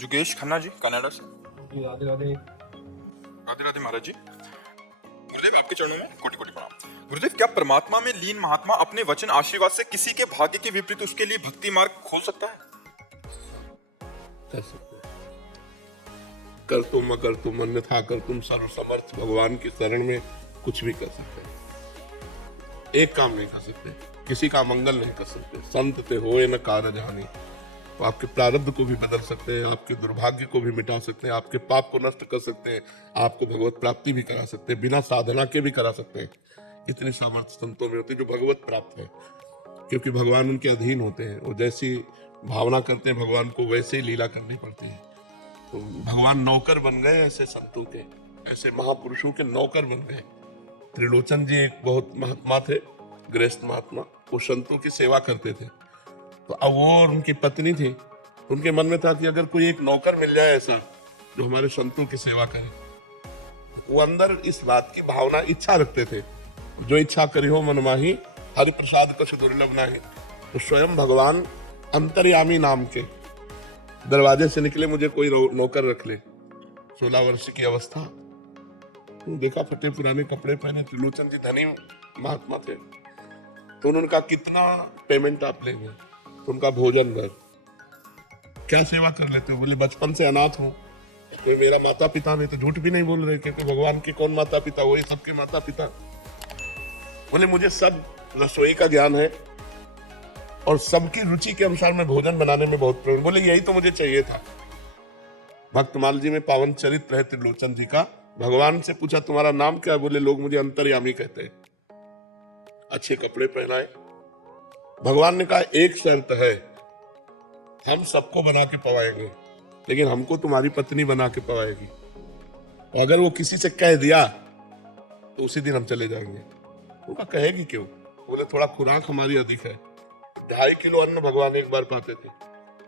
जुगेश Khanna ji, Canada से। राधे राधे। राधे राधे महाराज जी। गुरुदेव, आपके चरणों में कोटि कोटि प्रणाम। गुरुदेव, क्या परमात्मा में लीन महात्मा अपने वचन आशीर्वाद से किसी के भाग्य के विपरीत उसके लिए भक्ति मार्ग खोल सकता है? कर सकते हैं। कर तुम अगर तुम अन्यथा कर तुम, सर्व समर्थ भगवान की शरण में कुछ भी कर सकते हैं। एक काम नहीं कर सकते, किसी का मंगल नहीं कर सकते। संत ते होए न कारज हानि। तो आपके प्रारब्ध को भी बदल सकते हैं, आपके दुर्भाग्य को भी मिटा सकते हैं, आपके पाप को नष्ट कर सकते हैं, आपको भगवत प्राप्ति भी करा सकते हैं, बिना साधना के भी करा सकते हैं। इतनी सामर्थ्य संतों में होती है जो भगवत प्राप्त है, क्योंकि भगवान उनके अधीन होते हैं। वो जैसी भावना करते हैं भगवान को, वैसे ही लीला करनी पड़ती है। तो भगवान नौकर बन गए ऐसे संतों के, ऐसे महापुरुषों के नौकर बन गए। त्रिलोचन जी एक बहुत महात्मा थे, गृहस्थ महात्मा। वो संतों की सेवा करते थे। तो अब वो और उनकी पत्नी थी, उनके मन में था कि अगर कोई एक नौकर मिल जाए ऐसा जो हमारे संतों की सेवा करे। वो अंदर इस बात की भावना, इच्छा रखते थे, जो इच्छा करी हो मन माही, हरि प्रसाद कछु दुर्लभ नाही। तो स्वयं भगवान अंतर्यामी नाम के दरवाजे से निकले, मुझे कोई नौकर रख ले। 16 वर्ष की अवस्था, देखा फटे पुराने कपड़े पहने। त्रिलोचन जी धनी महात्मा थे। तो उन्होंने कहा कितना पेमेंट आप लेंगे? तो उनका भोजन भर। क्या सेवा कर लेते हो? बोले बचपन से अनाथ हूँ, तो मेरा माता पिता नहीं। तो झूठ भी नहीं बोल रहे, क्योंकि भगवान के कौन माता पिता, वही सबके माता पिता। बोले मुझे सब रसोई का ज्ञान है और सबकी रुचि के अनुसार मैं भोजन बनाने में बहुत प्रवीण। बोले यही तो मुझे चाहिए था। भक्तमाल जी में पावन चरित्र है त्रिलोचन जी का। भगवान से पूछा तुम्हारा नाम क्या है? बोले लोग मुझे अंतर्यामी कहते हैं। अच्छे कपड़े पहनाए। भगवान ने कहा एक शर्त है, हम सबको बना के पवाएंगे, लेकिन हमको तुम्हारी पत्नी बना के पवाएगी। अगर वो किसी से कह दिया तो उसी दिन हम चले जाएंगे। उनका कहेगी क्यों? बोले थोड़ा खुराक हमारी अधिक है। 2.5 किलो अन्न भगवान एक बार पाते थे।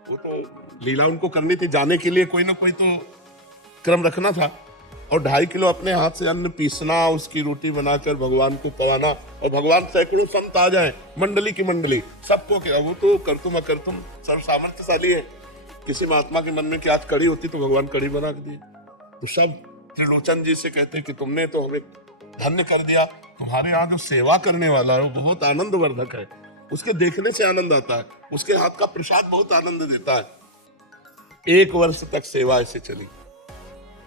वो तो लीला उनको करनी थी, जाने के लिए कोई ना कोई तो क्रम रखना था। और 2.5 किलो अपने हाथ से अन्न पीसना, उसकी रोटी बनाकर भगवान को पवाना, और भगवान सैकड़ों संत आ जाए, मंडली की मंडली, सबको क्या, वो तो करतुम अकर्तुम सर्व सामर्थ्यशाली है। किसी महात्मा के मन में कि आज कड़ी होती तो भगवान कड़ी बना के दिए। तो सब त्रिलोचन जी से कहते कि तुमने तो हमें धन्य कर दिया। तुम्हारे यहाँ जो सेवा करने वाला है वो बहुत आनंदवर्धक है, उसके देखने से आनंद आता है, उसके हाथ का प्रसाद बहुत आनंद देता है। 1 वर्ष तक सेवा ऐसे चली।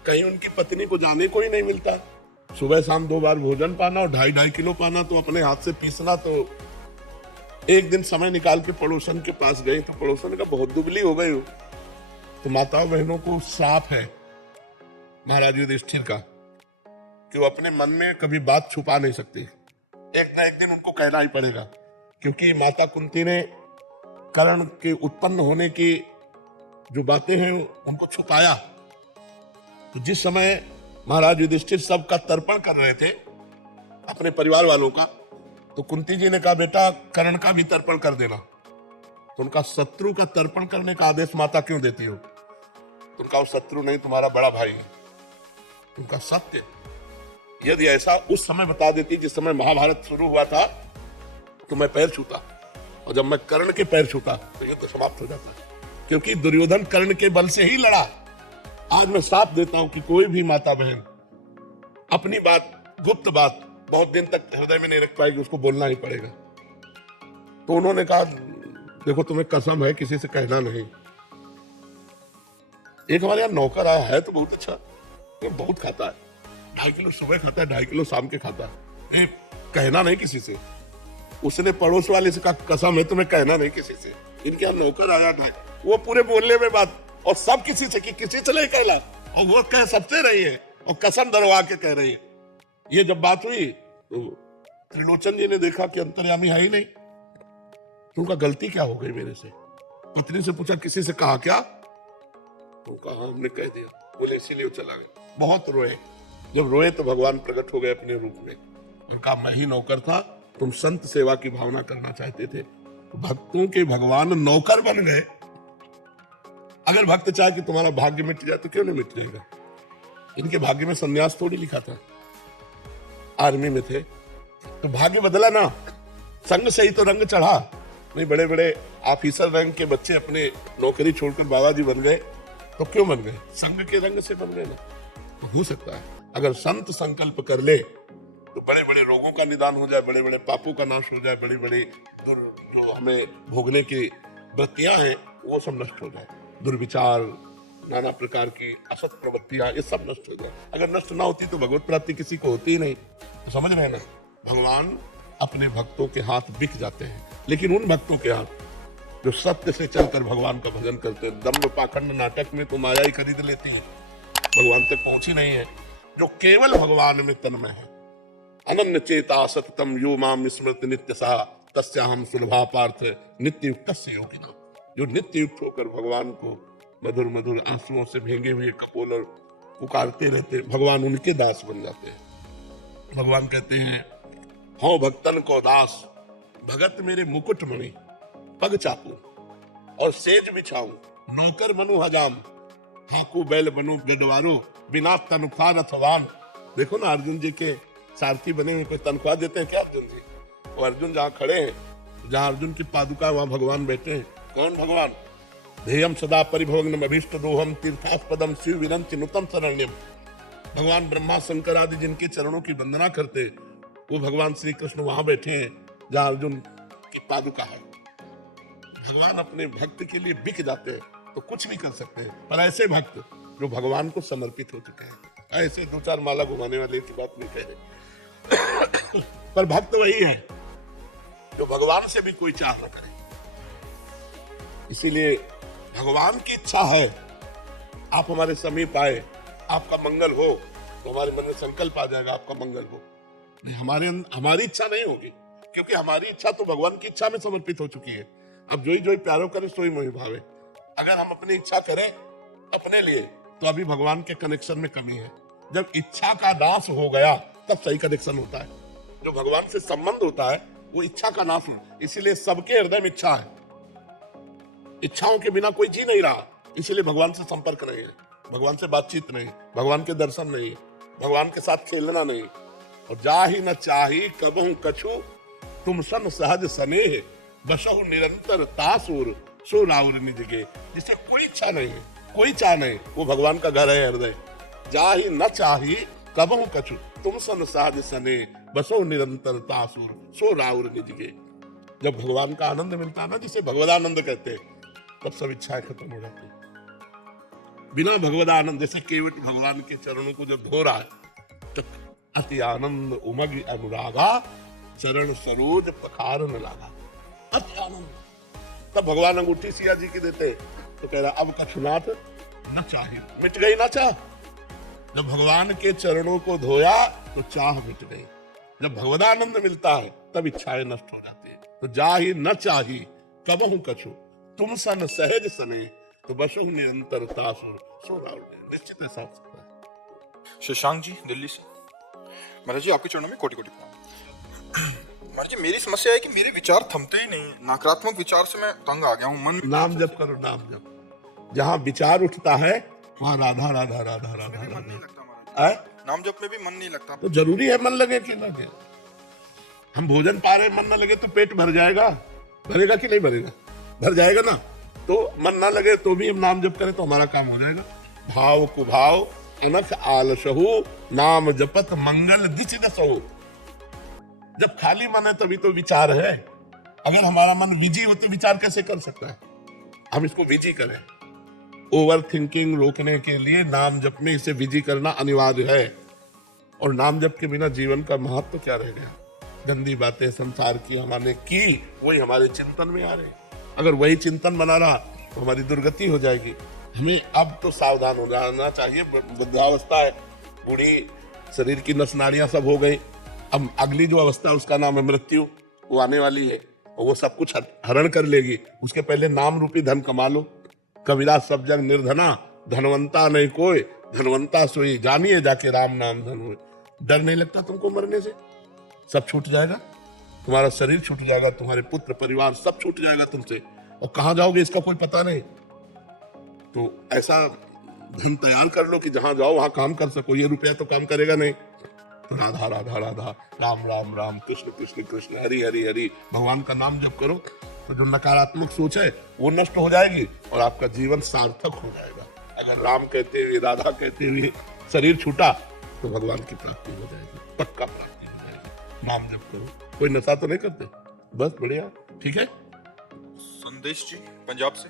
कहीं उनकी पत्नी को जाने को ही नहीं मिलता। सुबह शाम 2 बार भोजन पाना और 2.5 किलो पाना, तो अपने हाथ से पीसना। तो एक दिन समय निकाल के पड़ोसन के पास गई, तो पड़ोसन ने कहा बहुत दुबली हो गई हो। तो माताओं बहनों को साफ है महाराज युधिष्ठिर का कि वो अपने मन में कभी बात छुपा नहीं सकती। एक न एक दिन उनको कहना ही पड़ेगा, क्योंकि माता कुंती ने कर्ण के उत्पन्न होने की जो बातें हैं उनको छुपाया। तो जिस समय महाराज युधिष्ठिर सबका तर्पण कर रहे थे अपने परिवार वालों का, तो कुंती जी ने कहा बेटा कर्ण का भी तर्पण कर देना। तो उनका शत्रु का तर्पण करने का आदेश माता क्यों देती हो? तो उनका वो शत्रु नहीं, तुम्हारा बड़ा भाई है। उनका सत्य यदि ऐसा उस समय बता देती जिस समय महाभारत शुरू हुआ था, तो मैं पैर छूता, और जब मैं कर्ण के पैर छूता तो ये तो समाप्त हो जाता। क्योंकि दुर्योधन कर्ण के बल से ही लड़ा। आज मैं साफ देता हूं कि कोई भी माता बहन अपनी बात, गुप्त बात, बहुत दिन तक हृदय में नहीं रख पाएगी, उसको बोलना ही पड़ेगा। तो उन्होंने कहा देखो तुम्हें कसम है किसी से कहना नहीं। एक हमारे यहाँ नौकर आया है तो बहुत अच्छा, वो बहुत खाता है, 2.5 किलो सुबह खाता है, 2.5 किलो शाम के खाता है। कहना नहीं किसी से। उसने पड़ोस वाले से कहा कसम है तुम्हें कहना नहीं किसी से। इनके यहाँ नौकर आया था, वो पूरे बोलने में बात, और सब किसी से कि किसी से नहीं कहला, और वो कह सबसे रही है और कसम धरवा के कह रही है। ये जब बात हुई तो त्रिलोचन जी ने देखा कि अंतर्यामी है ही नहीं। तो उनका गलती क्या हो गई मेरे से? पत्नी से पूछा किसी से कहा क्या? तो कहा हमने कह दिया। बोले इसीलिए चला गया। बहुत रोए। जब रोए तो भगवान प्रकट हो गए अपने रूप में। उनका मैं ही नौकर था, तुम संत सेवा की भावना करना चाहते थे, तो भक्तों के भगवान नौकर बन गए। अगर भक्त चाहे कि तुम्हारा भाग्य मिट जाए तो क्यों नहीं मिट जाएगा? इनके भाग्य में संन्यास थोड़ी लिखा था। आर्मी में थे तो भाग्य बदला ना, संग से ही तो रंग चढ़ा। नहीं, बड़े बड़े ऑफिसर रैंक के बच्चे अपने नौकरी छोड़कर बाबा जी बन गए। तो क्यों बन गए? संग के रंग से बन गए ना। तो हो सकता है अगर संत संकल्प कर ले तो बड़े बड़े रोगों का निदान हो जाए, बड़े बड़े पापों का नाश हो जाए, बड़ी बड़ी जो हमें भोगने की वृत्तियां हैं वो सब नष्ट हो जाए, दुर्विचार, नाना प्रकार की असत प्रवृत्तियां, ये सब नष्ट हो जाए। अगर नष्ट ना होती तो भगवत प्राप्ति किसी को होती ही नहीं। तो समझ रहे हैं ना, भगवान अपने भक्तों के हाथ बिक जाते हैं, लेकिन उन भक्तों के हाथ जो सत्य से चलकर भगवान का भजन करते हैं। दम्भ पाखंड नाटक में तो माया ही खरीद लेती है, भगवान तक पहुंची नहीं है। जो केवल भगवान में तन्मय है, अनन्य चेता सततम यो माम स्मृत नित्य सा तस्याहम सुलभा पार्थ नित्य युक्त योगिना। जो नित्य युक्त होकर भगवान को मधुर मधुर आंसुओं से भेंगे हुए कपोल और पुकारते रहते, भगवान उनके दास बन जाते हैं। भगवान कहते हैं, हो भक्तन को दास भगत मेरे मुकुट मणि, पग चापू और सेज बिछाऊं, नौकर बनू हजाम, हाकू बैल बनू गडवारो, बिना तनख्वाह रथवान। देखो ना, अर्जुन जी के सारथी बने हुए, कोई तनख्वाह देते हैं क्या अर्जुन जी? और अर्जुन जहाँ खड़े हैं, जहाँ अर्जुन की पादुका, वहां भगवान बैठे हैं। कौन भगवान? ध्येयम सदा परिभवग्नम अभीष्ट दोहम तीर्थास्पदम शिव विरंच नुतम शरण्यम। भगवान ब्रह्मा शंकर आदि जिनके चरणों की वंदना करते, वो भगवान श्री कृष्ण वहां बैठे हैं जहाँ अर्जुन की पादुका है। भगवान अपने भक्त के लिए बिक जाते हैं तो कुछ भी कर सकते हैं, पर ऐसे भक्त जो भगवान को समर्पित हो चुके हैं, ऐसे दो चार माला घुमाने वाले की बात नहीं कह रहे। पर भक्त वही है जो भगवान से भी कोई चाह न करे। इसीलिए भगवान की इच्छा है आप हमारे समीप आए, आपका मंगल हो, तो हमारे मन में संकल्प आ जाएगा आपका मंगल हो। नहीं, हमारी इच्छा नहीं होगी, क्योंकि हमारी इच्छा तो भगवान की इच्छा में समर्पित हो चुकी है। अब जोई जोई प्यारो करे सोई मोहि भावे। अगर हम अपनी इच्छा करें अपने लिए तो अभी भगवान के कनेक्शन में कमी है। जब इच्छा का नाश हो गया तब सही कनेक्शन होता है। जो भगवान से संबंध होता है वो इच्छा का नाश हो। इसीलिए सबके हृदय में इच्छा है, इच्छाओं के बिना कोई जी नहीं रहा। इसीलिए भगवान से संपर्क नहीं है, भगवान से बातचीत नहीं, भगवान के दर्शन नहीं, भगवान के साथ खेलना नहीं। और जाहि न चाही कबहु कछु तुम सन सहज स्नेह, बसहु निरंतर तासुर सो राउर निज गे। जिसे कोई इच्छा नहीं है, कोई चाह नहीं, वो भगवान का घर है हृदय। जाहि न चाही कबहु कछु तुम सन सहज स्नेह, बसहु निरंतर तासुर सो राउर निज गे। जब भगवान का आनंद मिलता है ना, जिसे भगवदानंद कहते हैं, तब सब इच्छाएं खत्म हो जाती है। बिना भगवदानंद, जैसे केवट भगवान के चरणों को जब धो रहा है तो अति आनंद उमग अनुरागा, चरण सरोज पखार न लागा। अति आनंद। तब भगवान अंगूठी सिया जी की देते तो कह रहा अब कछुनाथ न चाहिए, मिट गई ना चाह। जब भगवान के चरणों को धोया तो चाह मिट गई। जब भगवदानंद मिलता है तब इच्छाएं नष्ट हो जाती है। तो जाहि न चाही कबहु कछु तुम सन सहज सने, तो बसहु निरंतर तासुर सो राउर। निश्चित ऐसा हो सकता है। शशांक जी दिल्ली से। महाराज जी आपके चरणों में कोटि कोटि प्रणाम। महाराज जी मेरी समस्या है कि मेरे विचार थमते ही नहीं, नकारात्मक विचार से मैं तंग आ गया हूँ। मन नाम जप करो, नाम जप। जहाँ विचार उठता है वहाँ राधा राधा राधा राधा मन नहीं राधा। लगता महाराज जी। नाम जप में भी मन नहीं लगता। तो जरूरी है मन लगे कि ना लगे। हम भोजन पा रहे, मन ना लगे तो पेट भर जाएगा, भरेगा कि नहीं भरेगा? भर जाएगा ना। तो मन ना लगे तो भी हम नाम जप करें तो हमारा काम हो जाएगा। भाव कुभाव अनख आलसहु, नाम जपत मंगल दिच दसहु। जब खाली मन है तभी तो विचार है। अगर हमारा मन विजी हो तो विचार कैसे कर सकता है? हम इसको विजी करें। ओवर थिंकिंग रोकने के लिए नाम जप में इसे विजी करना अनिवार्य है। और नाम जप के बिना जीवन का महत्व क्या रह गया? गंदी बातें संसार की हमने की, वही हमारे चिंतन में आ रही। अगर वही चिंतन बना रहा तो हमारी दुर्गति हो जाएगी। हमें अब तो सावधान हो जाना चाहिए। वृद्धावस्था है, बूढ़ी शरीर की नस नाड़ियां सब हो गई। अब अगली जो अवस्था उसका नाम है मृत्यु, वो आने वाली है और वो सब कुछ हरण कर लेगी। उसके पहले नाम रूपी धन कमा लो। कबीरा सब जग निर्धना, धनवंता नहीं कोई, धनवंता सोई जानिए जाके राम नाम धन होए। डर नहीं लगता तुमको मरने से? सब छूट जाएगा, तुम्हारा शरीर छूट जाएगा, तुम्हारे पुत्र परिवार सब छूट जाएगा तुमसे, और कहाँ जाओगे इसका कोई पता नहीं। तो ऐसा धन तैयार कर लो कि जहां जाओ वहां काम कर सको। ये रुपया तो काम करेगा नहीं। तो राधा राधा राधा, राम राम राम, कृष्ण कृष्ण कृष्ण, हरि हरि हरि, भगवान का नाम जप करो तो जो नकारात्मक सोच है वो नष्ट हो जाएगी और आपका जीवन सार्थक हो जाएगा। अगर राम कहते हुए, राधा कहते हुए शरीर छूटा तो भगवान की प्राप्ति हो जाएगी, पक्का प्राप्ति हो जाएगी। नाम जप करो, कोई नशा तो नहीं करते, बस बढ़िया, ठीक है। संदेश जी पंजाब से।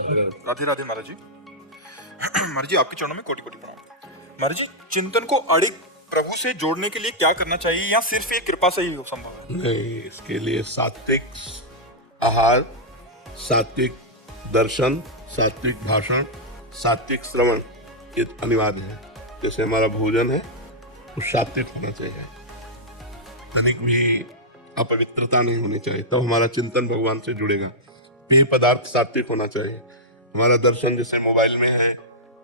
राधे राधे महाराज जी। महाराज जी आपके चरणों में कोटि कोटि प्रणाम। महाराज जी चिंतन को अड़िग प्रभु से जोड़ने के लिए क्या करना चाहिए, या सिर्फ ये कृपा से ही हो संभव है? नहीं, इसके लिए सात्विक आहार, सात्विक दर्शन, सात्विक भाषण, सात्विक श्रवण ये अनिवार्य है। जैसे हमारा भोजन है वो सात्विक होना चाहिए, तनिक भी अपवित्रता नहीं होनी चाहिए, तब हमारा चिंतन भगवान से जुड़ेगा। पेय पदार्थ सात्विक होना चाहिए। हमारा दर्शन जैसे मोबाइल में है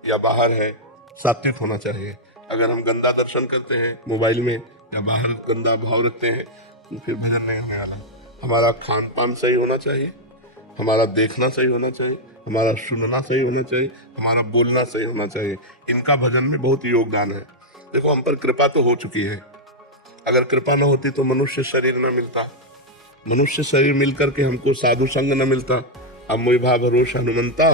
या बाहर है, सात्विक होना चाहिए। अगर हम गंदा दर्शन करते हैं मोबाइल में या बाहर गंदा भाव रखते हैं तो फिर भजन नहीं होने वाला। हमारा खान पान सही होना चाहिए, हमारा देखना सही होना चाहिए, हमारा सुनना सही होना चाहिए, हमारा बोलना सही होना चाहिए। इनका भजन में बहुत योगदान है। देखो हम पर कृपा तो हो चुकी है, अगर कृपा न होती तो मनुष्य शरीर न मिलता, मनुष्य शरीर मिलकर के हमको साधु संग न मिलता। अब मोहि भा भरोसा हनुमंता,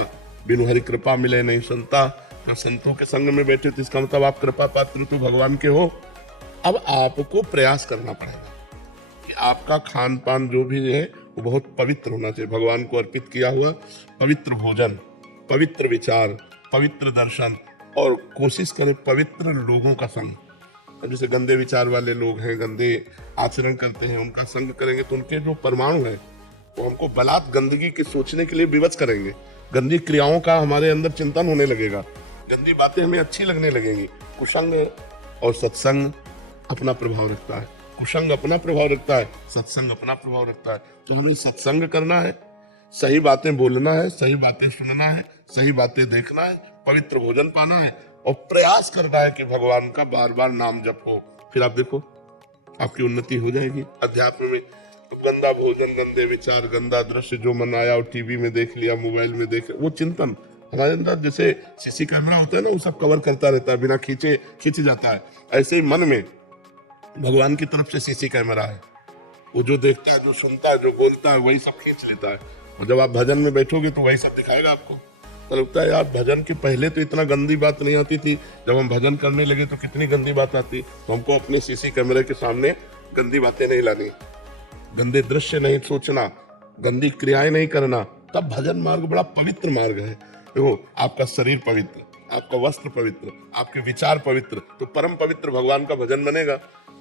बिनु हरि कृपा मिले नहीं संता। तो संतों के संग में बैठे तो इसका मतलब आप कृपा पात्र तो भगवान के हो। अब आपको प्रयास करना पड़ेगा कि आपका खान पान जो भी है वो बहुत पवित्र होना चाहिए, भगवान को अर्पित किया हुआ पवित्र भोजन, पवित्र विचार, पवित्र दर्शन, और कोशिश करें पवित्र लोगों का संग। अब जैसे गंदे विचार वाले लोग हैं, गंदे आचरण करते हैं, उनका संग करेंगे तो उनके जो परमाणु है वो हमको बलात् गंदगी के सोचने के लिए विवश करेंगे। गंदी क्रियाओं का हमारे अंदर चिंतन होने लगेगा, गंदी बातें हमें अच्छी लगने लगेंगी। कुसंग और सत्संग अपना प्रभाव रखता है, कुसंग अपना प्रभाव रखता है, सत्संग अपना प्रभाव रखता है। तो हमें सत्संग करना है, सही बातें बोलना है, सही बातें सुनना है, सही बातें देखना है, पवित्र भोजन पाना है और प्रयास करना है कि भगवान का बार बार नाम जप हो। फिर आप देखो आपकी उन्नति हो जाएगी अध्यात्म में। तो गंदा भोजन, गंदे विचार, गंदा दृश्य जो मन आया और टीवी में देख लिया, मोबाइल में देख, वो चिंतन हमारे अंदर जैसे सीसी कैमरा होता है ना, वो सब कवर करता रहता है, बिना खींचे खींच जाता है। ऐसे ही मन में भगवान की तरफ से सीसी कैमरा है, वो जो देखता है, जो सुनता है, जो बोलता है, वही सब खींच लेता है। और जब आप भजन में बैठोगे तो वही सब दिखाएगा आपको। तो लगता है यार भजन के पहले तो इतना गंदी बात नहीं आती थी, जब हम भजन करने लगे तो कितनी गंदी बात आती। तो हमको अपने सीसी कैमरे के सामने गंदी बातें नहीं लानी, गंदे दृश्य नहीं सोचना, गंदी क्रियाएं नहीं करना, तब भजन मार्ग बड़ा पवित्र मार्ग है। देखो आपका शरीर पवित्र, आपका वस्त्र पवित्र, आपके विचार पवित्र, तो परम पवित्र भगवान का भजन बनेगा।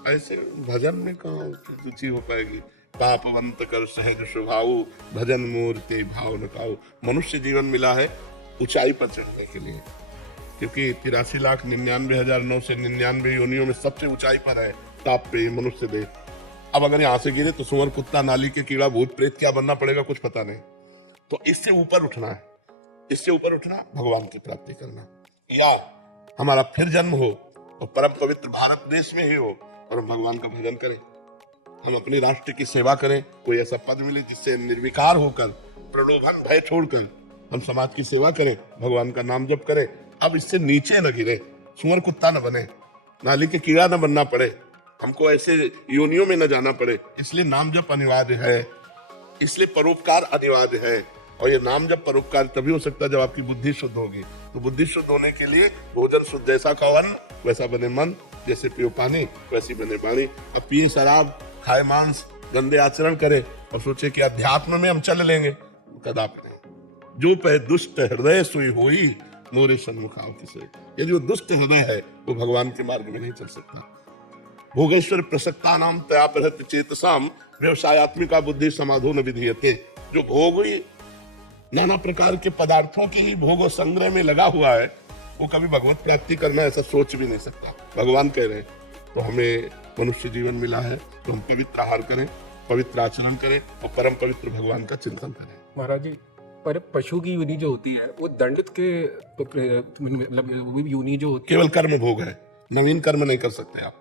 ऐसे भजन में कहाँ रुचि हो पाएगी। पापवंत कर सहज स्वभाव, भजन मूर्ति भाव न पाओ। मनुष्य जीवन मिला है ऊंचाई पर चढ़ने के लिए, क्योंकि 83,99,999 योनियों में सबसे ऊंचाई पर है ताप पे मनुष्य देह। अब अगर यहाँ से गिरे तो सुअर, कुत्ता, नाली के कीड़ा, भूत प्रेत क्या बनना पड़ेगा कुछ पता नहीं। तो इससे ऊपर उठना है, इससे ऊपर उठना, भगवान की प्राप्ति करना, या हमारा फिर जन्म हो और परम पवित्र भारत देश में ही हो और हम भगवान का भजन करें, हम अपने राष्ट्र की सेवा करें, कोई ऐसा पद मिले जिससे निर्विकार होकर, प्रलोभन भय छोड़कर हम समाज की सेवा करें, भगवान का नाम जप करें। अब इससे नीचे न गिरे, सुअर कुत्ता न बने, नाली के कीड़ा न बनना पड़े, हमको ऐसे योनियों में न जाना पड़े। इसलिए नाम जप अनिवार्य है, इसलिए परोपकार अनिवार्य है। और ये नाम जब परोपकार तभी हो सकता है जब आपकी बुद्धि शुद्ध होगी। तो बुद्धि शुद्ध होने के लिए भोजन शुद्ध, जैसा खाओ अन्न वैसा बने मन, जैसे पियो पानी वैसी बने वाणी। अब पिए शराब, खाए मांस, गंदे आचरण करे और सोचे कि अध्यात्म में हम चल लेंगे, कदापि नहीं। जो पे दुष्ट हृदय सोई होई, मोरे सन्मुख आओ किसे। ये जो दुष्ट हृदय है वो भगवान के मार्ग में नहीं चल सकता। भोगेश्वर प्रसक्ता नाम तया बृहत चेतसाम, व्यवसायत्मिका बुद्धि समाधो न विधीयते। जो भोग हुई नाना प्रकार के पदार्थों की ही भोग और संग्रह में लगा हुआ है, वो कभी भगवत प्राप्ति करना ऐसा सोच भी नहीं सकता। भगवान कह रहे हैं तो हमें मनुष्य जीवन मिला है तो हम पवित्र आहार करें, पवित्र आचरण करें और परम पवित्र भगवान का चिंतन करें। महाराज जी, पर पशु की योनि जो होती है वो दंडित के मतलब वो योनि जो होती है केवल कर्म भोग है, नवीन कर्म नहीं कर सकते आप।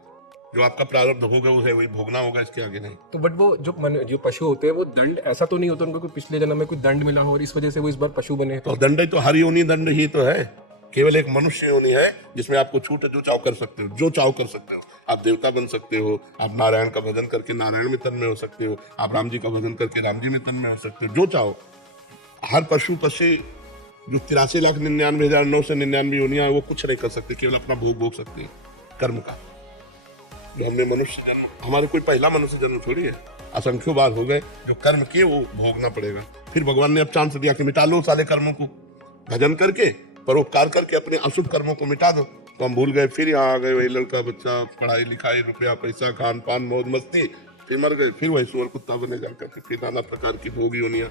जो आपका प्रारब्ध होगा वो है वही भोगना होगा, इसके आगे नहीं। तो बट वो जो पशु होते हैं वो दंड, ऐसा तो नहीं होता उनको कोई पिछले जन्म में कोई दंड मिला हो और इस वजह से वो इस बार पशु बने? तो दंड तो हर योनि दंड ही तो है, केवल एक मनुष्य योनि है जिसमें आपको छूट जो चाव कर सकते हो, जो चाव कर सकते हो। आप देवता बन सकते हो, आप नारायण का भजन करके नारायण में तन्मय हो सकते हो, आप राम जी का भजन करके राम जी में तन्मय हो सकते हो, जो चाहो। हर पशु पक्षी जो 83,99,999 योनियां हैं वो कुछ नहीं कर सकते, केवल अपना भोग भोग सकते हैं कर्म का। जो हमने मनुष्य जन्म, हमारे कोई पहला मनुष्य जन्म थोड़ी है, असंख्यों बार हो गए, जो कर्म किए वो भोगना पड़ेगा। फिर भगवान ने अब चांस दिया कि मिटा लो सारे कर्मों को, भजन करके परोपकार करके अपने अशुभ कर्मों को मिटा दो। तो हम भूल गए, फिर यहाँ आ गए, वही लड़का बच्चा, पढ़ाई लिखाई, रुपया पैसा, खान पान, मौज मस्ती, फिर मर गए, फिर वही सुअर कुत्ता बने जाकर के, फिर नाना प्रकार की भोग योनियां।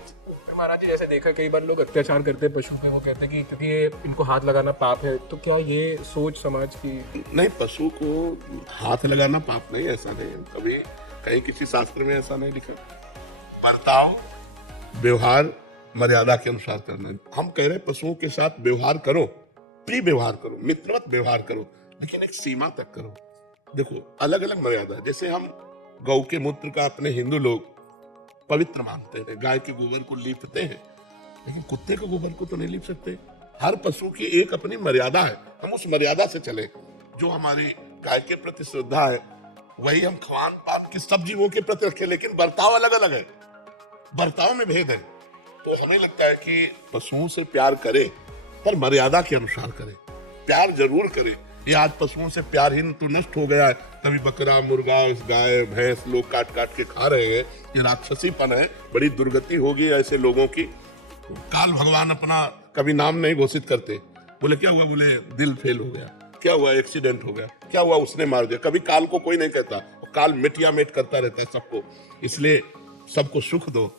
महाराज जी जैसे देखा कई बार लोग अत्याचार करते हैं पशु पे, वो कहते हैं कि क्योंकि ये इनको हाथ लगाना पाप है, तो क्या ये सोच समाज की? नहीं, पशु को हाथ लगाना पाप नहीं, ऐसा नहीं है, कभी कहीं किसी शास्त्र में ऐसा नहीं लिखा। बर्ताव, व्यवहार मर्यादा के अनुसार करना है। हम कह रहे हैं पशुओं के साथ व्यवहार करो, प्रिय व्यवहार करो, मित्रवत व्यवहार करो, लेकिन एक सीमा तक करो। देखो अलग अलग मर्यादा है। जैसे हम गौ के मूत्र का अपने हिंदू लोग पवित्र मानते हैं, गाय के गोबर को लीपते हैं, लेकिन कुत्ते के गोबर को तो नहीं लीप सकते। हर पशु की एक अपनी मर्यादा है, हम उस मर्यादा से चले। जो हमारी गाय के प्रति श्रद्धा है वही हम खान पान की सब जीवों के प्रति रखें, लेकिन बर्ताव अलग अलग है, बर्ताव में भेद है। तो हमें लगता है कि पशुओं से प्यार करें पर मर्यादा के अनुसार करें, प्यार जरूर करें। ये आज पशुओं से प्यारहीन तो नष्ट हो गया है, तभी बकरा मुर्गा गाय भैंस लोग काट काट के खा रहे हैं, ये राक्षसीपन है, बड़ी दुर्गति होगी ऐसे लोगों की। काल भगवान अपना कभी नाम नहीं घोषित करते, बोले क्या हुआ, बोले दिल फेल हो गया, क्या हुआ एक्सीडेंट हो गया, क्या हुआ उसने मार दिया, कभी काल को कोई नहीं कहता, काल मिटिया मेट करता रहता है सबको। इसलिए सबको सुख दो,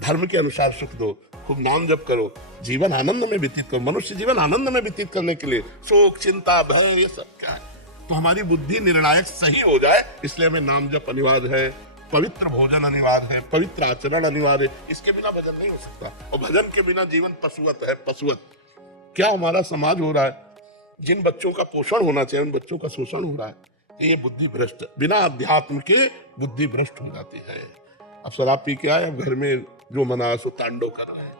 धर्म के अनुसार सुख दो, खूब नाम जप करो, जीवन आनंद में व्यतीत करो। मनुष्य जीवन आनंद में व्यतीत करने के लिए शोक चिंता भय ये सब क्या है, तो हमारी बुद्धि निर्णायक सही हो जाए, इसलिए हमें नाम जप अनिवार्य है, पवित्र भोजन अनिवार्य है, पवित्र आचरण अनिवार्य है, इसके बिना भजन नहीं हो सकता। और भजन के बिना जीवन पशुवत है, पशुवत। क्या हमारा समाज हो रहा है, जिन बच्चों का पोषण होना चाहिए उन बच्चों का शोषण हो रहा है, ये बुद्धि भ्रष्ट, बिना अध्यात्म के बुद्धि भ्रष्ट हो जाती है। अब शराब पी के आए, अब घर में जो मना सो तांडव कर रहा है।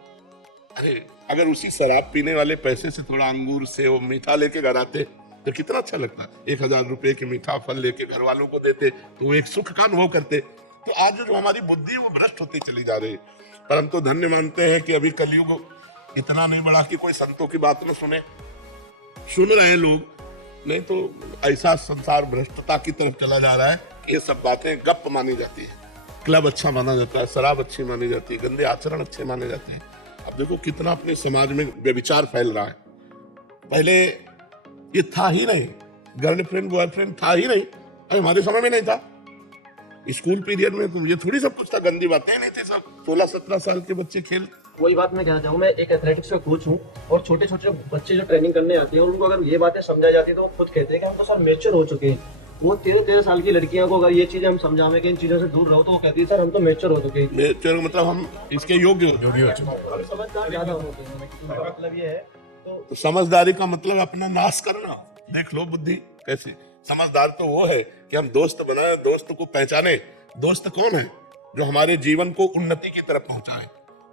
अरे अगर उसी शराब पीने वाले पैसे से थोड़ा अंगूर सेव मीठा लेके घर आते तो कितना अच्छा लगता। 1,000 रुपए के मीठा फल लेके घर वालों को देते तो वो एक सुख का अनुभव करते। तो आज जो हमारी बुद्धि वो भ्रष्ट होती चली जा रही है। पर हम तो धन्य मानते हैं कि अभी कलयुग इतना नहीं बढ़ा कि कोई संतों की बात न सुने, सुन रहे हैं लोग, नहीं तो ऐसा संसार भ्रष्टता की तरफ चला जा रहा है कि ये सब बातें गप मानी जाती है। क्लब अच्छा माना जाता है, शराब अच्छी मानी जाती है, गंदे आचरण अच्छे माने जाते हैं। अब देखो कितना अपने समाज में व्यभिचार फैल रहा है। पहले ये था ही नहीं, गर्लफ्रेंड बॉयफ्रेंड था ही नहीं, हमारे समय में नहीं था। स्कूल पीरियड में तो ये थोड़ी सब कुछ था, गंदी बातें नहीं थी, सब 16-17 साल के बच्चे खेल। वही बात मैं कहना चाहूँ, मैं एक एथलेटिक्स का कोच हूँ और छोटे छोटे बच्चे जो ट्रेनिंग करने आते हैं उनको अगर ये बातें समझाई जाती है तो वो खुद कहते हैं कि हम तो सर मैच्योर हो चुके हैं। वो 13-13 साल की लड़कियों को अगर ये चीजें हम समझावें कि इन चीजों से दूर रहो तो वो कहती है सर हम तो मैच्योर हो चुके हैं। मैच्योर मतलब हम इसके योग्य हो चुके हैं, समझदार ज्यादा होते हैं, मतलब ये है। तो समझदारी का मतलब अपना नाश करना। देख लो बुद्धि कैसी। समझदार तो वो है कि हम दोस्त बनाए, दोस्त को पहचाने। दोस्त कौन है? जो हमारे जीवन को उन्नति की तरफ पहुंचाए,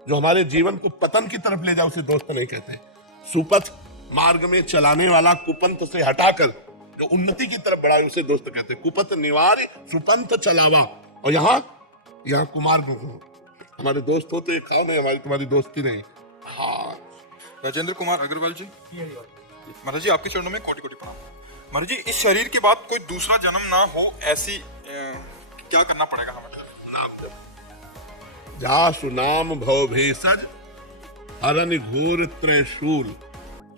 जो हमारे जीवन को पतन की तरफ ले जाए, उसे दोस्त नहीं कहते। सुपथ मार्ग में चलाने वाला कुपंथ से हटाकर जो उन्नति की तरफ बढ़ाए उसे दोस्त कहते हैं। कुपथ निवार सुपंथ चलावा। और यहाँ कुमार्ग हमारे दोस्त होते हैं, खाओ नहीं, हमारी तुम्हारी दोस्ती नहीं। हाँ राजेंद्र कुमार अग्रवाल जी, महाराज जी आपके चरणों में कोटि कोटि प्रणाम। महाराज जी इस शरीर के बाद कोई दूसरा जन्म ना हो, ऐसी क्या करना पड़ेगा हमें? नाम जप। जासु नाम भव भेषज हरन घोर त्रैशूल,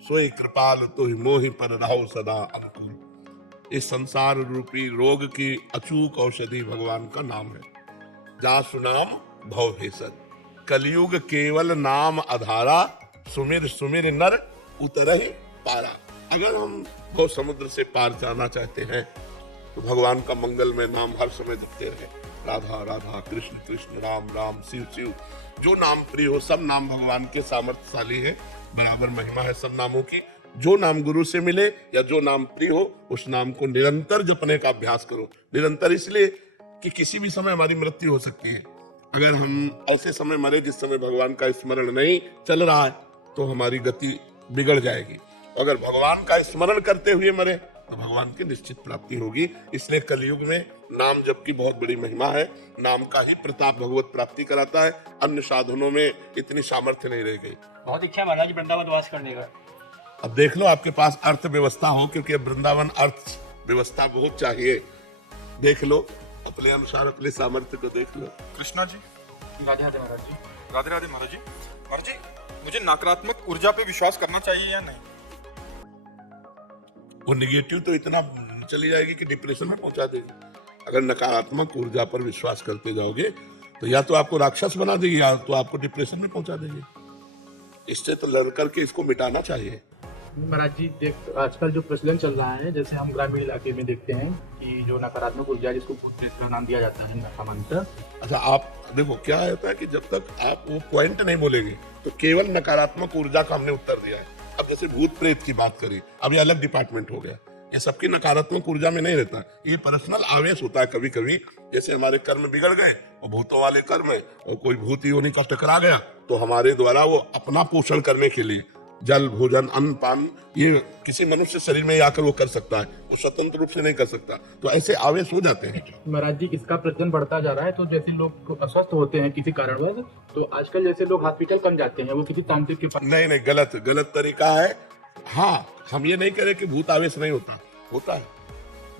सोई कृपाल तुहि मोहि पर रहो सदा अनुकूल। इस संसार रूपी रोग की अचूक औषधि भगवान का नाम है। जासु नाम भव भेषज, कलयुग केवल नाम आधारा, सुमिर सुमिर नर उतरहि पारा। अगर हम भव समुद्र से पार जाना चाहते हैं तो भगवान का मंगलमय नाम हर समय जपते रहे। राधा राधा कृष्ण कृष्ण राम राम शिव शिव। जो नाम प्रिय हो, सब नाम भगवान के सामर्थ्यशाली है, बराबर महिमा है सब नामों की। जो नाम गुरु से मिले या जो नाम प्रिय हो, उस नाम को निरंतर जपने का अभ्यास करो। निरंतर इसलिए कि किसी भी समय हमारी मृत्यु हो सकती है। अगर हम ऐसे समय मरे जिस समय भगवान का स्मरण नहीं चल रहा है तो हमारी गति बिगड़ जाएगी। अगर भगवान का स्मरण करते हुए मरे तो भगवान की निश्चित प्राप्ति होगी। इसलिए कलयुग में नाम जप की बहुत बड़ी महिमा है। नाम का ही प्रताप भगवत प्राप्ति कराता है, अन्य साधनों में इतनी सामर्थ्य नहीं रह गई। बहुत इच्छा है महाराज जी वृंदावन वास करने का। अब देख लो आपके पास अर्थव्यवस्था हो, क्योंकि अब वृंदावन अर्थव्यवस्था बहुत चाहिए। देख लो अपने अनुसार, अपने सामर्थ्य को देख लो। कृष्णा जी, राधे राधे महाराज जी। राधे राधे महाराज जी। महाराज जी, मुझे नकारात्मक ऊर्जा पे विश्वास करना चाहिए या नहीं? वो निगेटिव तो इतना चली जाएगी कि डिप्रेशन में पहुंचा देगी। अगर नकारात्मक ऊर्जा पर विश्वास करते जाओगे तो या तो आपको राक्षस बना देगी या तो आपको डिप्रेशन में पहुंचा देगी। इससे तो लड़ करके इसको मिटाना चाहिए। महाराज जी देख, आजकल जो प्रचलन चल रहा है, जैसे हम ग्रामीण इलाके में देखते हैं कि जो नकारात्मक ऊर्जा जिसको भूत प्रेत का नाम दिया जाता है, सामान्यतः। अच्छा, आप देखो क्या होता है कि जब तक आप वो पॉइंट नहीं बोलेंगे तो केवल नकारात्मक ऊर्जा का हमने उत्तर दिया है। अब जैसे भूत प्रेत की बात करी, अब ये अलग डिपार्टमेंट हो गया। ये सबकी नकारात्मक ऊर्जा में नहीं रहता, ये पर्सनल आवेश होता है। कभी कभी जैसे हमारे कर्म बिगड़ गए और भूतों वाले कर्म है, और कोई भूत योनि का टकरा गया तो हमारे द्वारा वो अपना पोषण करने के लिए जल, भोजन, अन्न, पान ये किसी मनुष्य शरीर में आकर वो कर सकता है, वो स्वतंत्र रूप से नहीं कर सकता। तो ऐसे आवेश हो जाते हैं। महाराज जी, इसका प्रचलन बढ़ता जा रहा है, तो जैसे लोग अस्वस्थ होते हैं किसी कारणवश, तो आजकल जैसे लोग हॉस्पिटल कम जाते हैं, वो किसी तांत्रिक के पास। नहीं, गलत तरीका है। हाँ, हम ये नहीं करें कि भूत आवेश नहीं होता है।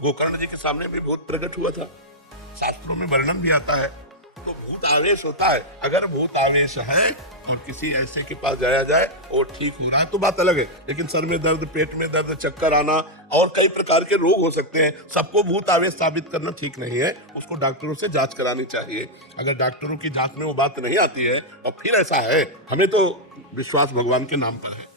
गोकर्ण जी के सामने भी भूत प्रकट हुआ था, शास्त्रों में वर्णन भी आता है। तो भूत आवेश होता है। अगर भूत आवेश है और किसी ऐसे के पास जाया जाए और ठीक हो रहा है तो बात अलग है, लेकिन सर में दर्द, पेट में दर्द, चक्कर आना और कई प्रकार के रोग हो सकते हैं, सबको भूत आवेश साबित करना ठीक नहीं है। उसको डॉक्टरों से जांच करानी चाहिए। अगर डॉक्टरों की जांच में वो बात नहीं आती है और फिर ऐसा है, हमें तो विश्वास भगवान के नाम पर है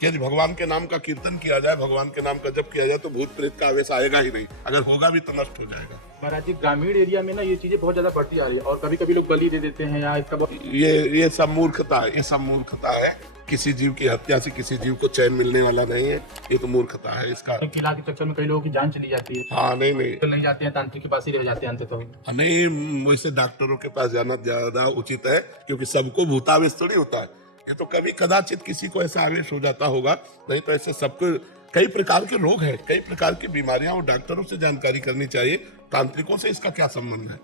कि यदि भगवान के नाम का कीर्तन किया जाए, भगवान के नाम का जप किया जाए तो भूत प्रेत का आवेश आएगा ही नहीं। अगर होगा भी तो नष्ट हो जाएगा। महाराज जी, ग्रामीण एरिया में ना ये चीजें बहुत ज्यादा बढ़ती जा रही है, और कभी कभी लोग बलि दे देते हैं या इसका ये सब मूर्खता है। ये सब मूर्खता है। किसी जीव की हत्या से किसी जीव को चैन मिलने वाला नहीं है। ये तो मूर्खता है। इसका किला के चक्कर में कई लोगों की जान चली जाती है। हाँ, नहीं जाते हैं, तांत्रिक के पास ही रह जाते हैं अंततः। नहीं, वैसे डॉक्टरों के पास जाना ज्यादा उचित है, क्योंकि सबको भूतावेश थोड़ी होता है। ये तो कभी कदाचित किसी को ऐसा आवेश हो जाता होगा, नहीं तो ऐसे सबको कई प्रकार के रोग हैं, कई प्रकार की बीमारियां, और डॉक्टरों से जानकारी करनी चाहिए। तांत्रिकों से इसका क्या संबंध है?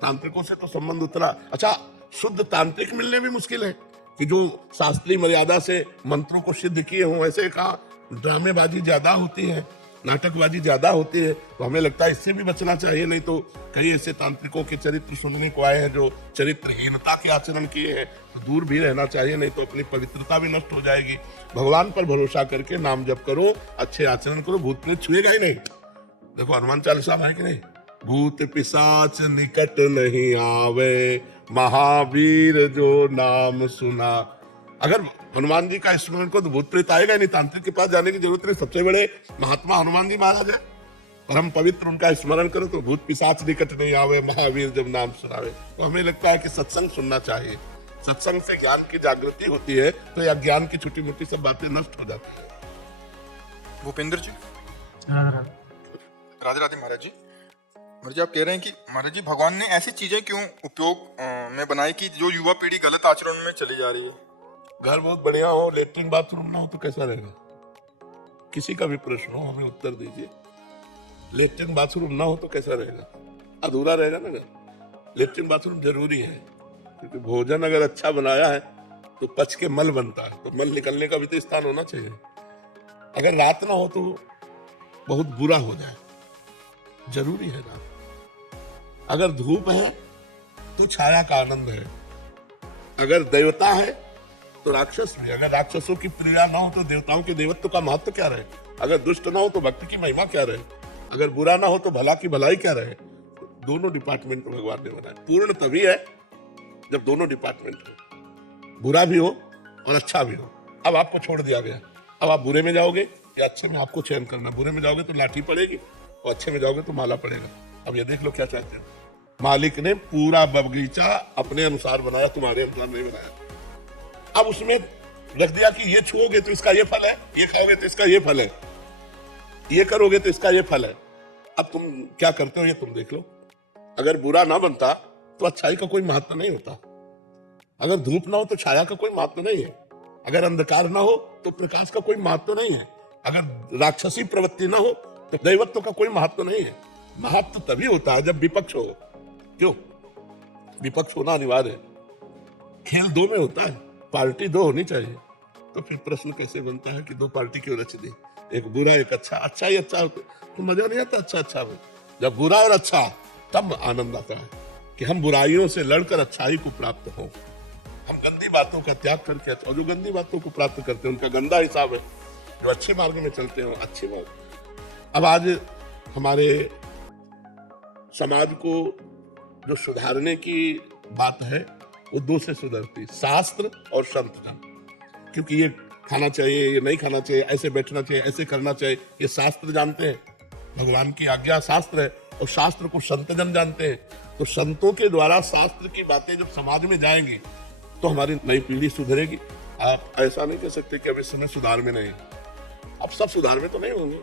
तांत्रिकों से तो संबंध उतरा। अच्छा, शुद्ध तांत्रिक मिलने भी मुश्किल है कि जो शास्त्रीय मर्यादा से मंत्रों को सिद्ध किए हों। ऐसे कहा ड्रामेबाजी ज्यादा होती है, नाटकबाजी ज्यादा होती है, तो हमें लगता है इससे भी बचना चाहिए। नहीं तो कई ऐसे तांत्रिकों के चरित्र सुनने को आए हैं जो चरित्रहीनता के आचरण किए हैं, तो दूर भी रहना चाहिए, नहीं तो अपनी पवित्रता भी नष्ट हो जाएगी। भगवान पर भरोसा करके नाम जप करो, अच्छे आचरण करो, भूत प्रेत छुएगा ही नहीं। देखो हनुमान चालीसा में है कि नहीं, भूत पिशाच निकट नहीं आवे, महावीर जो नाम सुना। अगर हनुमान जी का स्मरण को तो भूत प्रेत आएगा ही नहीं, तांत्रिक के पास जाने की जरूरत नहीं। सबसे बड़े महात्मा हनुमान जी महाराज है, परम पवित्र, उनका स्मरण करो तो भूत पिशाच निकट नहीं आवे, महावीर जब नाम सुनावे। तो हमें लगता है कि सत्संग सुनना चाहिए। सत्संग से ज्ञान की जागृति होती है, तो यह ज्ञान की छोटी मोटी सब बातें नष्ट हो जाती है। भूपेंद्र जी, राधे राधे महाराज जी। महाराज जी, आप कह रहे हैं कि महाराज जी भगवान ने ऐसी चीजें क्यों उपयोग में बनाई कि जो युवा पीढ़ी गलत आचरण में चली जा रही है? घर बहुत बढ़िया हो, लेट्रिन बाथरूम ना हो तो कैसा रहेगा? किसी का भी प्रश्न हो, हमें उत्तर दीजिए। लेट्रिन बाथरूम ना हो तो कैसा रहेगा? अधूरा रहेगा ना घर। लेट्रिन बाथरूम जरूरी है, क्योंकि भोजन अगर अच्छा बनाया है तो पच के मल बनता है, तो मल निकलने का भी तो स्थान होना चाहिए। अगर रात ना हो तो बहुत बुरा हो जाए, जरूरी है रात। अगर धूप है तो छाया का आनंद है। अगर देवता है तो राक्षस भी। अगर राक्षसों की प्रिया ना हो तो देवताओं के देवत्व का महत्व क्या रहे? अगर दुष्ट ना हो तो भक्ति की महिमा क्या रहे? अगर बुरा ना हो तो भला की भलाई क्या रहे? दोनों डिपार्टमेंट को भगवान ने बनाया। पूर्ण तभी है जब दोनों डिपार्टमेंट हो, बुरा भी हो और अच्छा भी हो। अब आपको छोड़ दिया गया, अब आप बुरे में जाओगे या अच्छे में, आपको चयन करना। बुरे में जाओगे तो लाठी पड़ेगी और अच्छे में जाओगे तो माला पड़ेगा। अब ये देख लो क्या चाहते हैं। मालिक ने पूरा बगीचा अपने अनुसार बनाया, तुम्हारे अनुसार नहीं बनाया। अब उसमें रख दिया कि ये छुओगे तो इसका ये फल है, ये खाओगे तो इसका ये फल है, ये करोगे तो इसका ये फल है। अब तुम क्या करते हो ये तुम देख लो। अगर बुरा ना बनता तो अच्छाई का कोई महत्व नहीं होता। अगर धूप ना हो तो छाया का कोई महत्व नहीं है। अगर अंधकार ना हो तो प्रकाश का कोई महत्व नहीं है। अगर राक्षसी प्रवृत्ति ना हो तो दैवत्व का कोई महत्व नहीं है। महत्व तभी होता है जब विपक्ष हो। क्यों? विपक्ष होना अनिवार्य है। खेल दो में होता है, पार्टी दो होनी चाहिए। तो फिर प्रश्न कैसे बनता है कि दो पार्टी क्यों रच दी, एक बुरा एक अच्छा? अच्छा ही अच्छा होता तो मजा नहीं आता। अच्छा में जब बुरा और अच्छा, तब आनंद आता है कि हम बुराइयों से लड़कर अच्छाई को प्राप्त हो। हम गंदी बातों का त्याग करके और जो गंदी बातों को प्राप्त करते हैं उनका गंदा हिसाब है। जो अच्छे मार्ग में चलते हैं अच्छे मार्ग। अब आज हमारे समाज को जो सुधारने की बात है वो दो से सुधरती, शास्त्र और संत जन। क्योंकि ये खाना चाहिए, ये नहीं खाना चाहिए, ऐसे बैठना चाहिए, ऐसे करना चाहिए, ये शास्त्र जानते हैं। भगवान की आज्ञा शास्त्र है और शास्त्र को संत जन जानते हैं। तो संतों के द्वारा शास्त्र की बातें जब समाज में जाएंगी तो हमारी नई पीढ़ी सुधरेगी। आप ऐसा नहीं कह सकते कि अब इस समय सुधार में नहीं। अब सब सुधार में तो नहीं होंगे।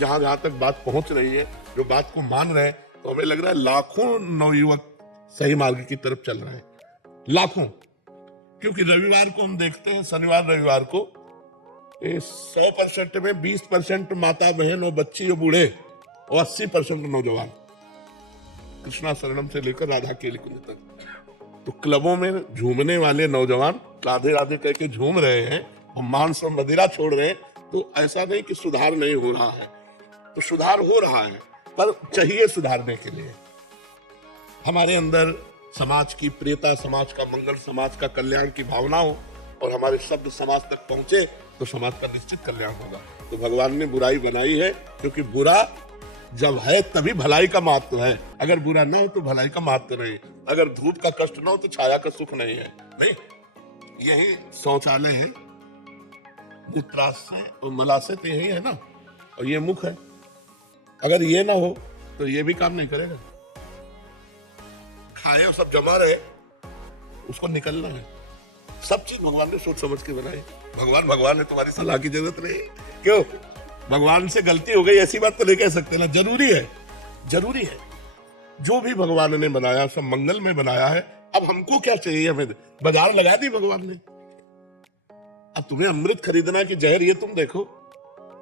जहां जहां तक बात पहुंच रही है, जो बात को मान रहे हैं, तो हमें लग रहा है लाखों नवयुवक सही मार्ग की तरफ चल रहे हैं, लाखों। क्योंकि रविवार को हम देखते हैं, शनिवार रविवार को 100% में 20% माता बहन और बच्ची और बूढ़े और 80% नौजवान, कृष्णा शरणम से लेकर राधा केली कुंज तक। तो क्लबों में झूमने वाले नौजवान राधे राधे कह के झूम रहे हैं और मांस और मदिरा छोड़ रहे हैं। तो ऐसा नहीं कि सुधार नहीं हो रहा है, तो सुधार हो रहा है, पर चाहिए सुधारने के लिए हमारे अंदर समाज की प्रियता, समाज का मंगल, समाज का कल्याण की भावना हो और हमारे शब्द समाज तक पहुंचे तो समाज का निश्चित कल्याण होगा। तो भगवान ने बुराई बनाई है क्योंकि बुरा जब है तभी भलाई का महत्व है। अगर बुरा ना हो तो भलाई का महत्व नहीं। अगर धूप का कष्ट ना हो तो छाया का सुख नहीं है। नहीं, यही शौचालय है, मूत्राशय और मलाशय तो यही है ना, और ये मुख है। अगर ये ना हो तो ये भी काम नहीं करेगा। खाए और सब जमा रहे, उसको निकलना है। सब चीज भगवान ने सोच समझ के बनाई। भगवान है, तुम्हारी सलाह की जरूरत नहीं। क्यों? भगवान से गलती हो गई ऐसी बात तो नहीं कह सकते ना। जरूरी है जो भी भगवान ने बनाया सब मंगल में बनाया है। अब हमको क्या चाहिए? हमें बाजार लगा दी भगवान ने। अब तुम्हें अमृत खरीदना कि जहर, ये तुम देखो।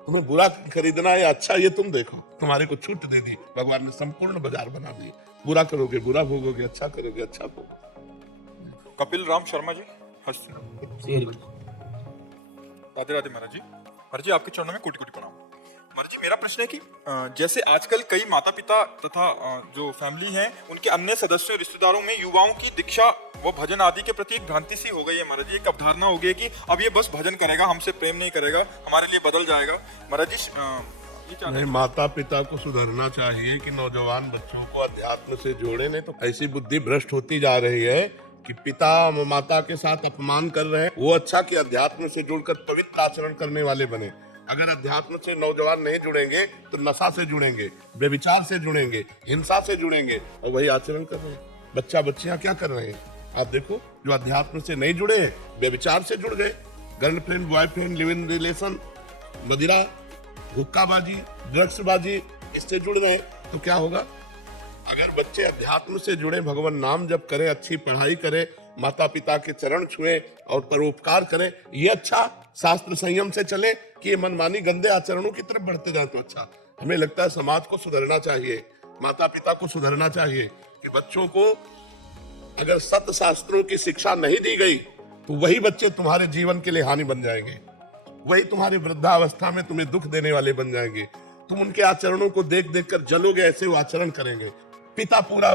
तुम्हें बुरा खरीदना या अच्छा, ये तुम देखो। तुम्हारे को छूट दे दी भगवान ने, संपूर्ण बाजार बना दी। बुरा करोगे बुरा भोगोगे, अच्छा करोगे अच्छा भोगोगे। कपिल राम शर्मा जी, हस्ती राधे राधे महाराज जी। महाराज जी, आपके चरणों में कोटि कोटि प्रणाम। महाराज जी, मेरा प्रश्न है कि जैसे आजकल कई माता पिता तथा जो फैमिली हैं उनके अन्य सदस्यों रिश्तेदारों में युवाओं की दीक्षा व भजन आदि के प्रति एक भ्रांति सी हो गई है महाराज जी। एक अवधारणा हो गई है कि अब ये बस भजन करेगा, हमसे प्रेम नहीं करेगा, हमारे लिए बदल जाएगा। महाराज जी, ये क्या नहीं, माता पिता को सुधरना चाहिए कि नौजवान बच्चों को अध्यात्म से जोड़े। नहीं तो ऐसी बुद्धि भ्रष्ट होती जा रही है कि पिता माता के साथ अपमान कर रहे हैं। वो अच्छा कि अध्यात्म से जुड़कर पवित्र आचरण करने वाले बने। अगर अध्यात्म से नौजवान नहीं जुड़ेंगे तो नशा से जुड़ेंगे, व्यभिचार से जुड़ेंगे, हिंसा से जुड़ेंगे और वही आचरण कर रहे हैं। बच्चियां क्या कर रहे हैं आप देखो, जो अध्यात्म से नहीं जुड़े हैं, व्यभिचार से जुड़ गए, girlfriend boyfriend live in relation, मदिरा, हुक्काबाजी, ड्रग्सबाजी, इससे जुड़ रहे हैं। तो क्या होगा? अगर बच्चे अध्यात्म से जुड़े, भगवान नाम जप करें, अच्छी पढ़ाई करें, माता पिता के चरण छुए और परोपकार करें, ये अच्छा। शास्त्र संयम से चले कि ये मनमानी गंदे आचरणों की तरफ बढ़ते जाए तो अच्छा। हमें लगता है समाज को सुधरना चाहिए, माता पिता को सुधरना चाहिए कि बच्चों को अगर सत्य शास्त्रों की शिक्षा नहीं दी गई तो वही बच्चे तुम्हारे जीवन के लिए हानि बन जाएंगे। वही तुम्हारी वृद्धावस्था में तुम्हें दुख देने वाले बन जाएंगे। तुम उनके आचरणों को देख देख कर जलोगे, ऐसे वो आचरण करेंगे। पिता पूरा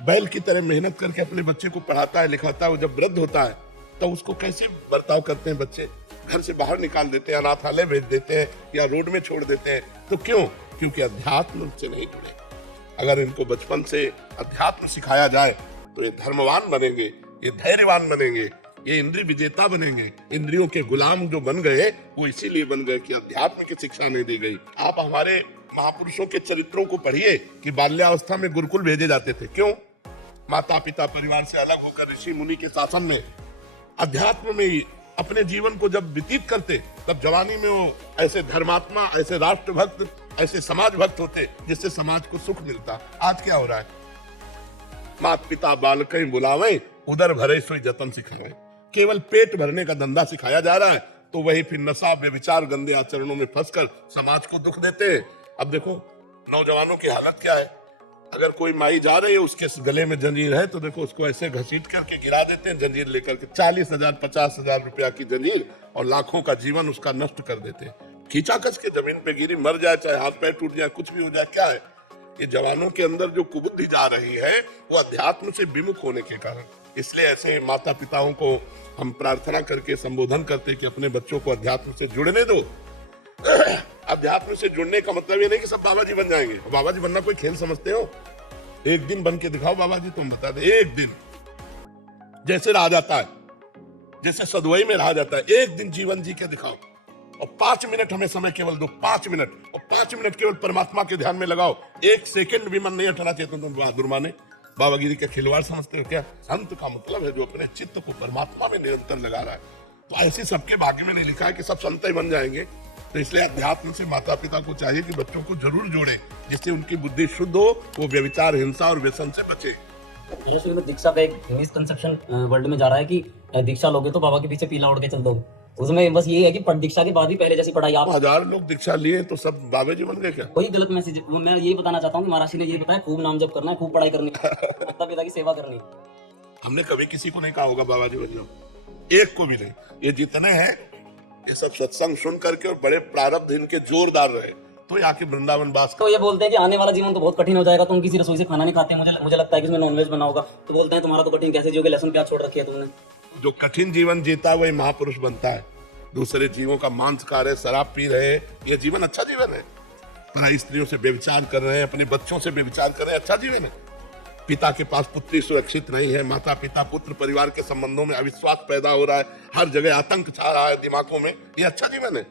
बैल की तरह मेहनत करके अपने बच्चे को पढ़ाता है, लिखाता है, वो जब वृद्ध होता है तो उसको कैसे बर्ताव करते हैं बच्चे? घर से बाहर निकाल देते हैं, अनाथालय भेज देते हैं या रोड में छोड़ देते हैं। तो क्यों? क्योंकि अध्यात्म से नहीं जुड़े। अगर इनको बचपन से अध्यात्म सिखाया जाए तो ये धर्मवान बनेंगे, ये धैर्यवान बनेंगे, ये इंद्रिय विजेता बनेंगे। इंद्रियों के गुलाम जो बन गए वो इसीलिए बन गए कि अध्यात्म की शिक्षा नहीं दी गई। आप हमारे महापुरुषों के चरित्रों को पढ़िए कि बाल्यावस्था में गुरुकुल भेजे जाते थे। क्यों? माता पिता परिवार से अलग होकर ऋषि मुनि के शासन में अध्यात्म में ही अपने जीवन को जब व्यतीत करते, तब जवानी में वो ऐसे धर्मात्मा, ऐसे राष्ट्र भक्त, ऐसे समाज भक्त होते जिससे समाज को सुख मिलता। आज क्या हो रहा है? माता पिता बालक बुलावे, उदर भरे सोई जतन सिखावे। केवल पेट भरने का धंधा सिखाया जा रहा है, तो वही फिर नशा, व्यभिचार, गंदे आचरणों में फंसकर समाज को दुख देते हैं। अब देखो नौजवानों की हालत क्या है। अगर कोई माई जा रही है उसके गले में जंजीर है तो देखो उसको ऐसे घसीट करके गिरा देते हैं, जंजीर लेकर के 40,000 50,000 रुपया की जंजीर और लाखों का जीवन उसका नष्ट कर देते हैं। खींचाकस के जमीन पे गिरी, मर जाए, चाहे हाथ पैर टूट जाए, कुछ भी हो जाए, क्या है? ये जवानों के अंदर जो कुबुद्धि जा रही है वो अध्यात्म से विमुख होने के कारण। इसलिए ऐसे माता पिताओं को हम प्रार्थना करके संबोधन करते कि अपने बच्चों को अध्यात्म से जुड़ने दो। अध्यात्म से जुड़ने का मतलब ये नहीं कि सब बाबा जी बन जाएंगे। बाबा जी बनना कोई खेल समझते हो? एक दिन बन के दिखाओ बाबा जी, तुम बता दे, एक दिन जैसे रहा जाता है, जैसे सदुवई में रहा जाता है, एक दिन जीवन जी के दिखाओ और 5 मिनट हमें समय केवल दो, 5 मिनट, और 5 मिनट केवल परमात्मा के ध्यान में लगाओ। 1 सेकंड भी मन नहीं हटाना चाहिए। तुम बहादुर माने बाबागिरी के खिलवाड़ समझते हो क्या? संत का मतलब है जो अपने चित्त को परमात्मा में निरंतर लगा रहा है। तो ऐसे सबके भाग्य में नहीं लिखा है कि सब संत ही बन जाएंगे। तो इसलिए अध्यात्म से माता पिता को चाहिए कि बच्चों को जरूर जोड़े, जिससे उनकी बुद्धि शुद्ध हो, वो व्यभिचार, हिंसा और व्यसन से बचे। जैसे दीक्षा का एक मिसकंसेप्शन वर्ल्ड में जा रहा है कि दीक्षा लोगे तो बाबा के पीछे पीला उड़ के चल दो। उसमें बस ये है कि दीक्षा के बाद ही पहले जैसी पढ़ाई आप 1000 लोग दीक्षा लिए तो सब बाबा जी बन गए क्या? कोई गलत मैसेज। मैं यही बताना चाहता हूँ कि महाराज ने ये बताया, खूब नाम जप करना है, खूब पढ़ाई करनी है, माता पिता की सेवा करनी है। हमने कभी किसी को नहीं कहा होगा बाबा जी बन जाओ, एक को भी नहीं। ये जितने हैं ये सब सत्संग सुन करके और बड़े प्रारब्ध इनके जोरदार रहे तो आके वृंदावन वास तो ये बोलते हैं कि आने वाला जीवन तो बहुत कठिन हो जाएगा, तुम किसी रसोई से खाना नहीं खाते, मुझे लगता है कि इसमें नॉनवेज बना होगा। तो बोलते हैं तुम्हारा तो कठिन कैसे जियोगे, लहसुन प्याज छोड़ रखी है तुमने। जो कठिन जीवन जीता वही महापुरुष बनता है। दूसरे जीवों का मांस खा रहे, शराब पी रहे, ये जीवन अच्छा जीवन है? पराई स्त्रियों से व्यभिचार कर रहे हैं, अपने बच्चों से व्यभिचार कर रहे हैं, अच्छा जीवन है? पिता के पास पुत्री सुरक्षित नहीं है, माता पिता पुत्र परिवार के संबंधों में अविश्वास पैदा हो रहा है, हर जगह आतंक छा रहा है दिमागों में, ये अच्छा जीवन है?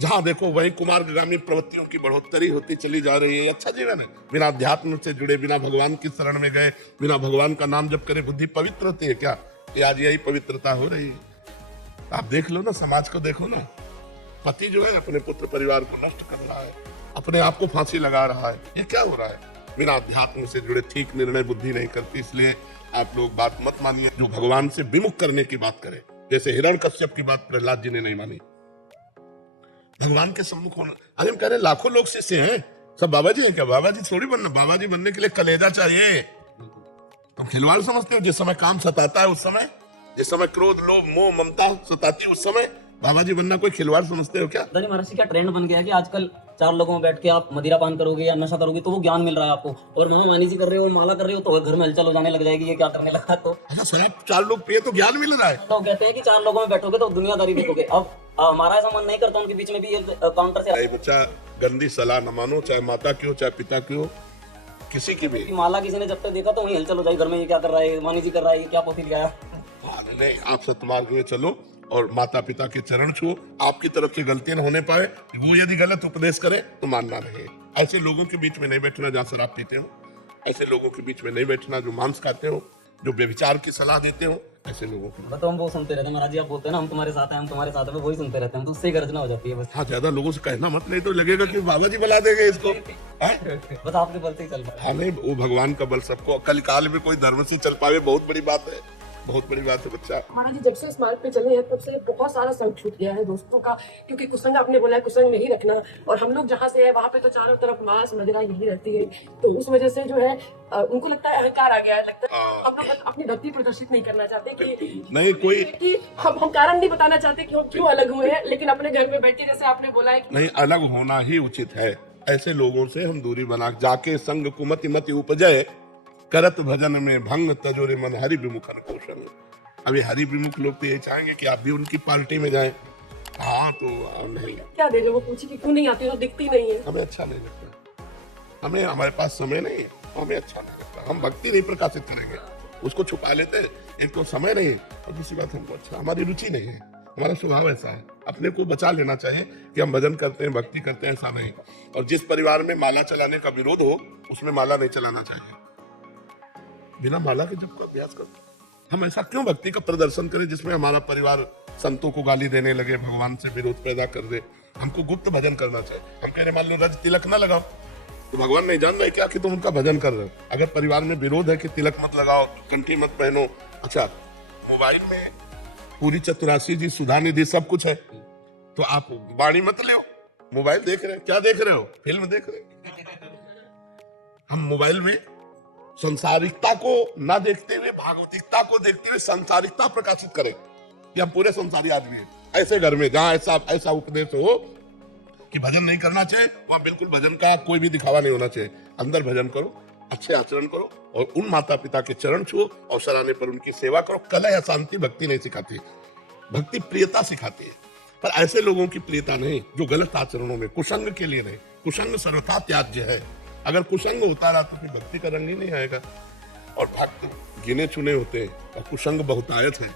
जहां देखो वही कुमार्गामी प्रवृत्तियों की बढ़ोतरी होती चली जा रही है, अच्छा जीवन है? बिना अध्यात्म से जुड़े, बिना भगवान की शरण में गए, बिना भगवान का नाम जप करे बुद्धि पवित्र होती है क्या? ये आज यही पवित्रता हो रही है। आप देख लो ना, समाज को देखो ना, पति जो है अपने पुत्र परिवार को नष्ट कर रहा है, अपने आप को फांसी लगा रहा है, ये क्या हो रहा है? बिना अध्यात्म से जुड़े ठीक निर्णय बुद्धि नहीं करती। इसलिए आप लोग बात मत मानिए जो भगवान से विमुख करने की बात करे। जैसे हिरण्यकश्यप की बात प्रहलाद जी ने नहीं मानी, भगवान के सम्मुख होना। अरे हम कह रहे लाखों लोग शिष्य हैं, सब बाबा जी हैं क्या? बाबा जी थोड़ी बनना, बाबा जी बनने के लिए कलेजा चाहिए। तुम खिलवाड़ समझते हो? जिस समय काम सताता है उस समय, जिस समय क्रोध लोभ मोह ममता सताती है उस समय बाबा जी बनना कोई खिलवाड़ समझते हो क्या? धनी महाराज क्या ट्रेंड बन गया है कि आजकल 4 लोगों में बैठ के आप मदिरा पान करोगे या नशा करोगे तो वो ज्ञान मिल रहा है आपको, और मानी जी कर रहे हो, माला कर रहे हो तो घर में हलचल हो जाने लग जाएगी, ये क्या करने लगा। तो अच्छा शराब 4 लोग पिए तो ज्ञान मिल रहा है? तो कहते हैं कि 4 लोगों में बैठोगे तो दुनियादारी देखोगे। अब हमारा ऐसा मन नहीं करता उनके बीच में भी ये काउंटर से। बच्चा गंदी सलाह न मानो, चाहे माता की हो चाहे पिता की हो, किसी की भी। माला किसी ने जब तक देखा तो वही हलचल हो जाएगी, घर में ये क्या कर रहा है, मानी जी कर रहा है, ये क्या पोथी लगाया। नहीं, आप सत्मार्ग में चलो और माता पिता के चरण छुओ, आपकी तरफ से गलती न होने पाए। वो यदि गलत उपदेश करे तो मानना नहीं। ऐसे लोगों के बीच में नहीं बैठना जहाँ शराब पीते हो, ऐसे लोगों के बीच में नहीं बैठना जो मांस खाते हो, जो व्यभिचार की सलाह देते हो, ऐसे लोगों को। तो हम वो सुनते रहते हैं महाराज जी, आप बोलते हैं ना हम तुम्हारे साथ हैं, हम तुम्हारे साथ हैं, वही सुनते रहते हैं, तो उससे गर्जना हो जाती है बस। हाँ, ज्यादा लोगों से कहना मत, नहीं तो लगेगा कि बाबा जी बुला देंगे इसको। बस आपके बल से ही चल रहा है। हाँ नहीं, वो भगवान का बल सबको, कल काल में कोई धर्म से चल पावे बहुत बड़ी बात है, बहुत बड़ी बात है बच्चा। महाराज जी जब से इस मार्ग पे चले हैं तब से बहुत सारा संग छूट गया है दोस्तों का, क्योंकि कुसंग आपने बोला है कुसंग नहीं रखना, और हम लोग जहाँ से है वहाँ पे तो चारों तरफ मांस मदिरा यही रहती है, तो उस वजह से जो है उनको लगता है अहंकार आ गया है, लगता है हम लोग अपनी भक्ति प्रदर्शित नहीं करना चाहते कि नहीं कोई कि हम कारण नहीं बताना चाहते कि हम क्यों अलग हुए हैं, लेकिन अपने घर में बैठे जैसे आपने बोला है कि नहीं, अलग होना ही उचित है। ऐसे लोगों से हम दूरी बना, जाके संग कुमति मति उपजय करत भजन में भंग तजोरे मन हरि विमुखन कोशन। अभी हरि विमुख लोग तो ये चाहेंगे कि आप भी उनकी पार्टी में जाएं। हाँ तो नहीं, क्या दे वो पूछी कि क्यों नहीं आती, तो दिखती नहीं है। हमें अच्छा नहीं लगता, हमें हमारे पास समय नहीं है, हमें अच्छा नहीं लगता। हम भक्ति नहीं प्रकाशित करेंगे, उसको छुपा लेते। एक तो समय नहीं और दूसरी बात हमको अच्छा, हमारी रुचि नहीं है, हमारा स्वभाव ऐसा है। अपने को बचा लेना चाहिए कि हम भजन करते हैं, भक्ति करते हैं, ऐसा नहीं। और जिस परिवार में माला चलाने का विरोध हो उसमें माला नहीं चलाना चाहिए। बिना माला के जब को अभ्यास करो। हम ऐसा क्यों भक्ति का प्रदर्शन करें जिसमें हमारा परिवार संतों को गाली देने लगे, भगवान से विरोध पैदा कर दे। हमको गुप्त भजन करना चाहिए। हम कह रहे मान लो रज तिलक ना लगाओ, तो भगवान नहीं जान रहे क्या कि तुम उनका भजन कर रहे हो। अगर परिवार में विरोध है कि तिलक मत लगाओ, कंठी मत पहनो, अच्छा मोबाइल में पूरी चतुरासी जी सुधा निधि सब कुछ है, तो आप बाणी मत ले, मोबाइल देख रहे हो, क्या देख रहे हो, फिल्म देख रहे हो। हम मोबाइल में संसारिकता को ना देखते हुए भागवतिकता को देखते हुए संसारिकता प्रकाशित करें कि हम पूरे संसारी आदमी हैं। ऐसे घर में जहां ऐसा उपदेश हो कि भजन नहीं करना चाहिए, वहां बिल्कुल भजन का कोई भी दिखावा नहीं होना चाहिए। अंदर भजन करो, अच्छे आचरण करो और उन माता पिता के चरण छुओ, अवसर आने पर उनकी सेवा करो। कलह अशांति भक्ति नहीं सिखाती, भक्ति प्रियता सिखाती है। पर ऐसे लोगों की प्रियता नहीं जो गलत आचरणों में कुसंग के लिए नहीं। कुसंग सर्वथा त्याज्य है। अगर कुसंग होता रहा तो फिर भक्ति का रंग ही नहीं आएगा। और भक्त गिने चुने होते हैं और कुसंग बहुतायत है।